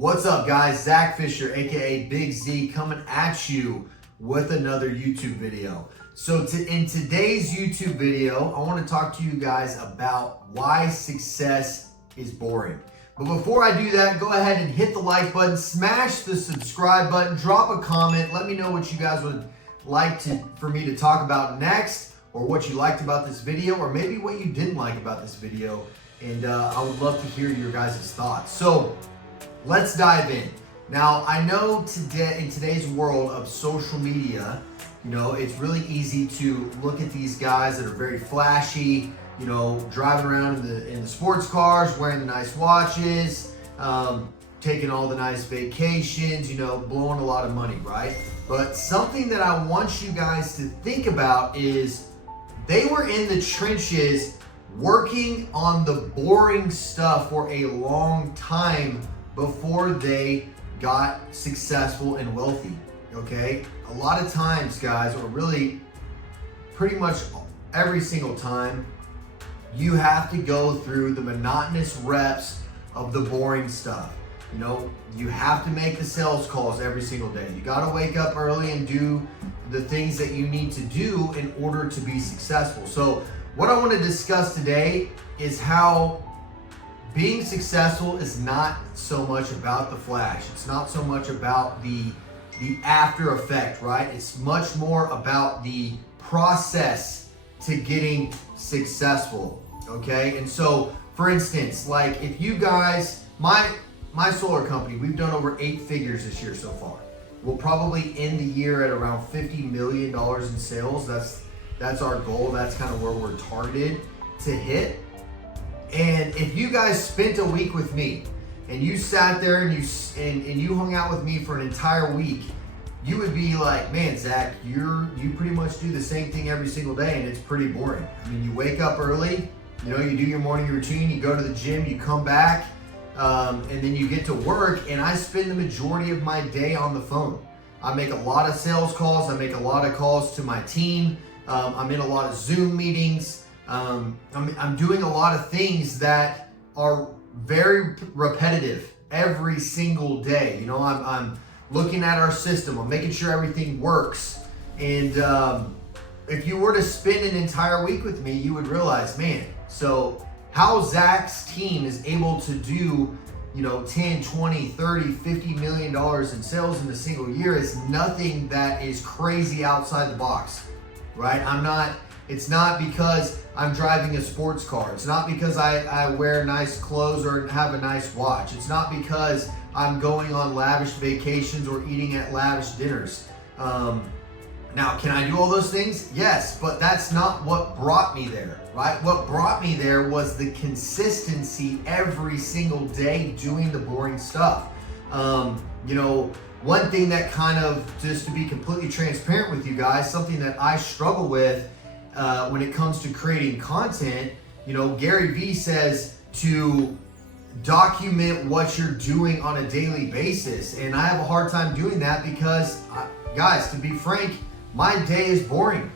What's up, guys? Zac Fischer, aka Big Z, coming at you with another YouTube video. So in today's YouTube video, I want to talk to you guys about why success is boring. But before I do that, go ahead and hit the like button, smash the subscribe button, drop a comment, let me know what you guys would like for me to talk about next, or what you liked about this video, or maybe what you didn't like about this video. And I would love to hear your guys' thoughts. So let's dive in. Now, I know in today's world of social media, it's really easy to look at these guys that are very flashy, driving around in the sports cars, wearing the nice watches, taking all the nice vacations, blowing a lot of money, right? But something that I want you guys to think about is they were in the trenches working on the boring stuff for a long time before they got successful and wealthy, okay? A lot of times, guys, or really pretty much every single time, you have to go through the monotonous reps of the boring stuff. You have to make the sales calls every single day. You gotta wake up early and do the things that you need to do in order to be successful. So what I want to discuss today is how being successful is not so much about the flash. It's not so much about the after effect, right? It's much more about the process to getting successful, okay? And so, for instance, like if you guys, my solar company, we've done over 8 figures this year so far. We'll probably end the year at around $50 million in sales. That's our goal. That's kind of where we're targeted to hit. And if you guys spent a week with me and you sat there and you hung out with me for an entire week, you would be like, man, Zac, you pretty much do the same thing every single day and it's pretty boring. I mean, you wake up early, you do your morning routine, you go to the gym, you come back, and then you get to work, and I spend the majority of my day on the phone. I make a lot of sales calls, I make a lot of calls to my team, I'm in a lot of Zoom meetings, I'm doing a lot of things that are very repetitive every single day. I'm looking at our system, I'm making sure everything works. And if you were to spend an entire week with me, you would realize, man, so how Zac's team is able to do 10, 20, 30, $50 million in sales in a single year is nothing that is crazy outside the box, right? It's not because I'm driving a sports car. It's not because I wear nice clothes or have a nice watch. It's not because I'm going on lavish vacations or eating at lavish dinners. Now, can I do all those things? Yes, but that's not what brought me there, right? What brought me there was the consistency every single day doing the boring stuff. One thing that kind of, just to be completely transparent with you guys, something that I struggle with when it comes to creating content, Gary Vee says to document what you're doing on a daily basis. And I have a hard time doing that because, guys, to be frank, my day is boring.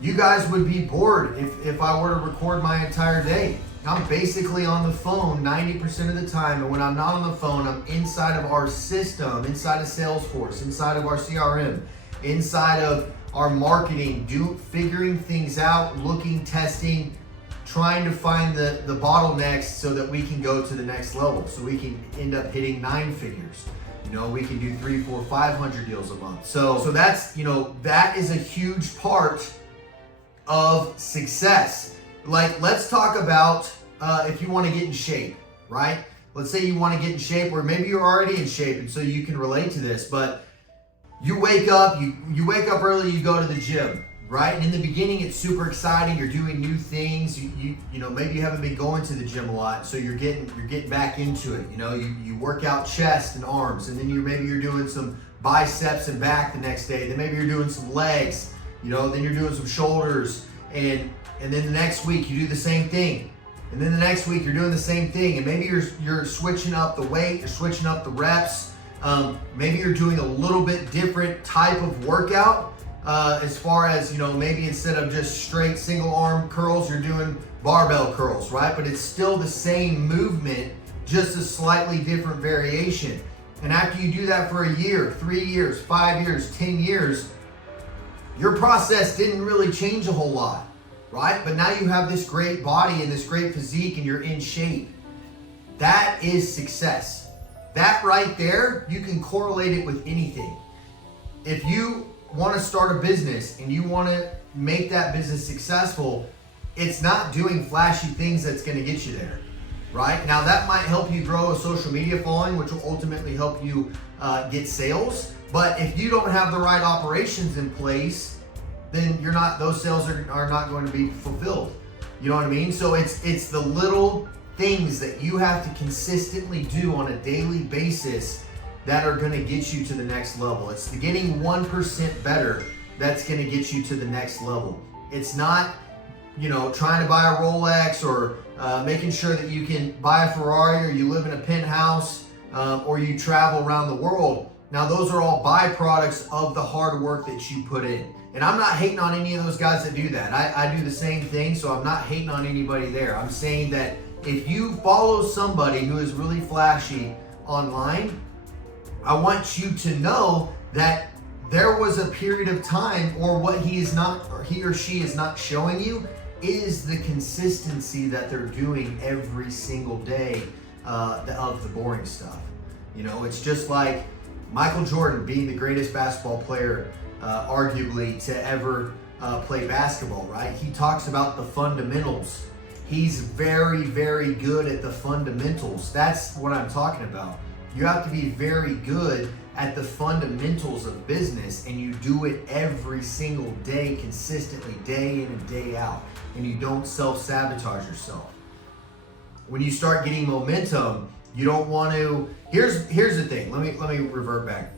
You guys would be bored if I were to record my entire day. I'm basically on the phone 90% of the time, and when I'm not on the phone, I'm inside of our system, inside of Salesforce, inside of our CRM, inside of our marketing, figuring things out, looking, testing, trying to find the bottlenecks so that we can go to the next level, so we can end up hitting 9 figures. We can do 300, 400, 500 deals a month. So that's, that is a huge part of success. Like, let's talk about if you want to get in shape, right? Let's say you want to get in shape, or maybe you're already in shape and so you can relate to this, but you wake up, you wake up early, you go to the gym, right? And in the beginning, it's super exciting. You're doing new things. Maybe you haven't been going to the gym a lot, so you're getting back into it. You work out chest and arms, and then maybe you're doing some biceps and back the next day. Then maybe you're doing some legs. Then you're doing some shoulders, and then the next week you do the same thing. And then the next week you're doing the same thing, and maybe you're switching up the weight, you're switching up the reps. Maybe you're doing a little bit different type of workout. As far as, maybe instead of just straight single arm curls, you're doing barbell curls, right? But it's still the same movement, just a slightly different variation. And after you do that for a year, 3 years, 5 years, 10 years, your process didn't really change a whole lot, right? But now you have this great body and this great physique and you're in shape. That is success. That right there, you can correlate it with anything. If you want to start a business and you want to make that business successful, it's not doing flashy things that's going to get you there, right? Now that might help you grow a social media following, which will ultimately help you get sales. But if you don't have the right operations in place, then those sales are not going to be fulfilled. You know what I mean? So it's the little things that you have to consistently do on a daily basis that are going to get you to the next level. It's the getting 1% better that's going to get you to the next level. It's not, trying to buy a Rolex or making sure that you can buy a Ferrari or you live in a penthouse or you travel around the world. Now, those are all byproducts of the hard work that you put in. And I'm not hating on any of those guys that do that. I do the same thing, so I'm not hating on anybody there. I'm saying that if you follow somebody who is really flashy online, I want you to know that there was a period of time, or what he or she is not showing you is the consistency that they're doing every single day of the boring stuff. It's just like Michael Jordan being the greatest basketball player arguably to ever play basketball, right? He talks about the fundamentals. He's very, very good at the fundamentals. That's what I'm talking about. You have to be very good at the fundamentals of business, and you do it every single day, consistently, day in and day out, and you don't self-sabotage yourself. When you start getting momentum, you don't want to, here's the thing, let me revert back.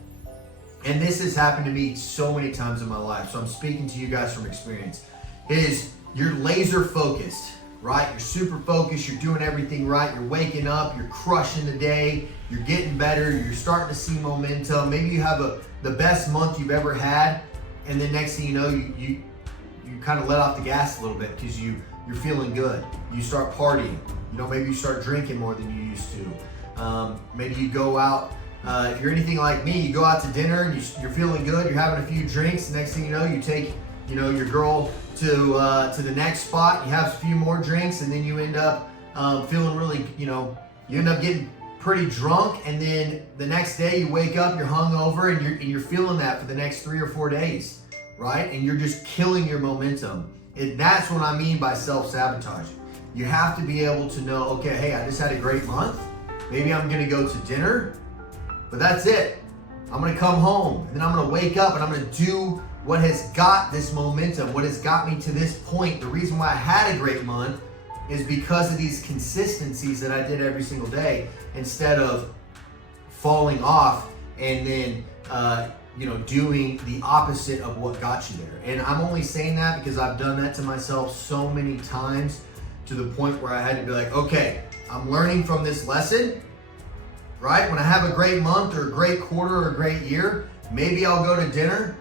And this has happened to me so many times in my life, so I'm speaking to you guys from experience, is you're laser focused, right? You're super focused, you're doing everything right, you're waking up, you're crushing the day, you're getting better, you're starting to see momentum. Maybe you have the best month you've ever had, and then next thing you know, you kind of let off the gas a little bit because you're feeling good. You start partying, maybe you start drinking more than you used to. Maybe you go out, if you're anything like me, you go out to dinner and you're feeling good, you're having a few drinks, next thing you know, you take your girl to the next spot, you have a few more drinks, and then you end up feeling really, you end up getting pretty drunk, and then the next day you wake up, you're hungover, and you're feeling that for the next 3 or 4 days, right? And you're just killing your momentum. And that's what I mean by self-sabotaging. You have to be able to know, okay, hey, I just had a great month. Maybe I'm gonna go to dinner, but that's it. I'm gonna come home, and then I'm gonna wake up, and I'm gonna do what has got this momentum, what has got me to this point. The reason why I had a great month is because of these consistencies that I did every single day, instead of falling off and then doing the opposite of what got you there. And I'm only saying that because I've done that to myself so many times, to the point where I had to be like, okay, I'm learning from this lesson, right? When I have a great month or a great quarter or a great year, maybe I'll go to dinner.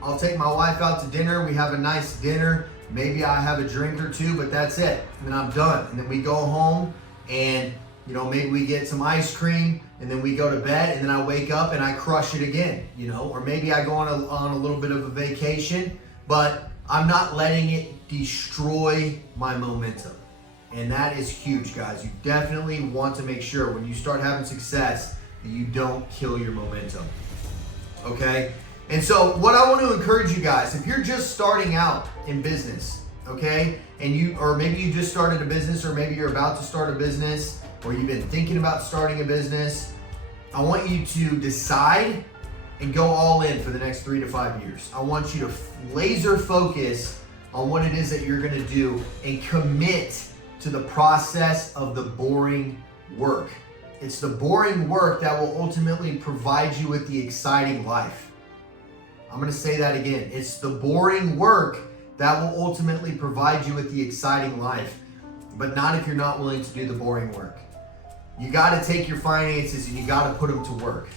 I'll take my wife out to dinner. We have a nice dinner. Maybe I have a drink or two, but that's it. And then I'm done. And then we go home and, maybe we get some ice cream, and then we go to bed, and then I wake up and I crush it again, or maybe I go on a little bit of a vacation, but I'm not letting it destroy my momentum. And that is huge, guys. You definitely want to make sure when you start having success that you don't kill your momentum. Okay? And so what I want to encourage you guys, if you're just starting out in business, okay, or maybe you just started a business, or maybe you're about to start a business, or you've been thinking about starting a business, I want you to decide and go all in for the next 3 to 5 years. I want you to laser focus on what it is that you're gonna do and commit to the process of the boring work. It's the boring work that will ultimately provide you with the exciting life. I'm gonna say that again. It's the boring work that will ultimately provide you with the exciting life, but not if you're not willing to do the boring work. You gotta take your finances and you gotta put them to work.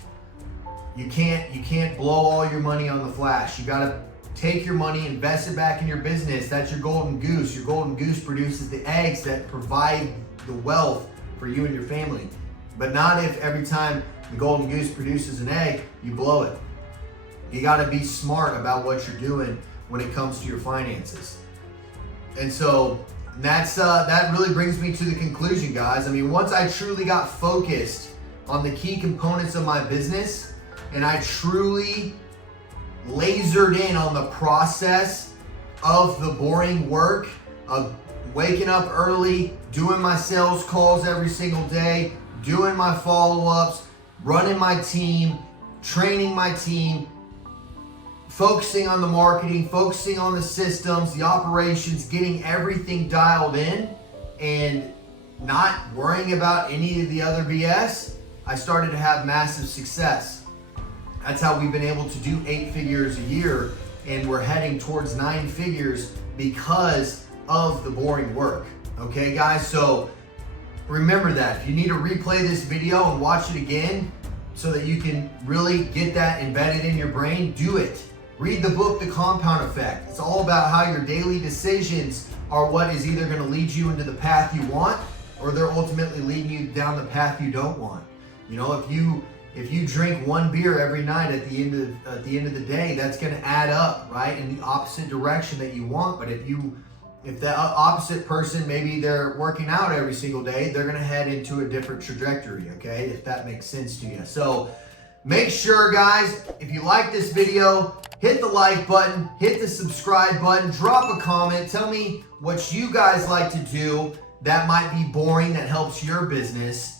You can't blow all your money on the flash. You gotta take your money, invest it back in your business. That's your golden goose. Your golden goose produces the eggs that provide the wealth for you and your family. But not if every time the golden goose produces an egg, you blow it. You gotta be smart about what you're doing when it comes to your finances. And so that really brings me to the conclusion, guys. I mean, once I truly got focused on the key components of my business and I truly lasered in on the process of the boring work of waking up early, doing my sales calls every single day, doing my follow-ups, running my team, training my team, focusing on the marketing, focusing on the systems, the operations, getting everything dialed in and not worrying about any of the other BS, I started to have massive success. That's how we've been able to do 8 figures a year, and we're heading towards 9 figures because of the boring work. Okay, guys? So remember that. If you need to replay this video and watch it again so that you can really get that embedded in your brain, do it. Read the book, The Compound Effect. It's all about how your daily decisions are what is either going to lead you into the path you want, or they're ultimately leading you down the path you don't want. You know, if you drink 1 beer every night at the end of the day, that's going to add up, right, in the opposite direction that you want. But if the opposite person, maybe they're working out every single day, they're going to head into a different trajectory, okay, if that makes sense to you. So make sure, guys, if you like this video, hit the like button, hit the subscribe button, drop a comment, tell me what you guys like to do that might be boring, that helps your business.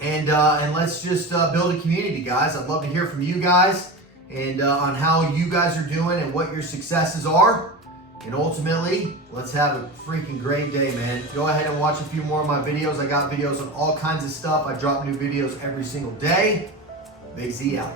And let's just build a community, guys. I'd love to hear from you guys and on how you guys are doing and what your successes are. And ultimately, let's have a freaking great day, man. Go ahead and watch a few more of my videos. I got videos on all kinds of stuff. I drop new videos every single day. Big Z out.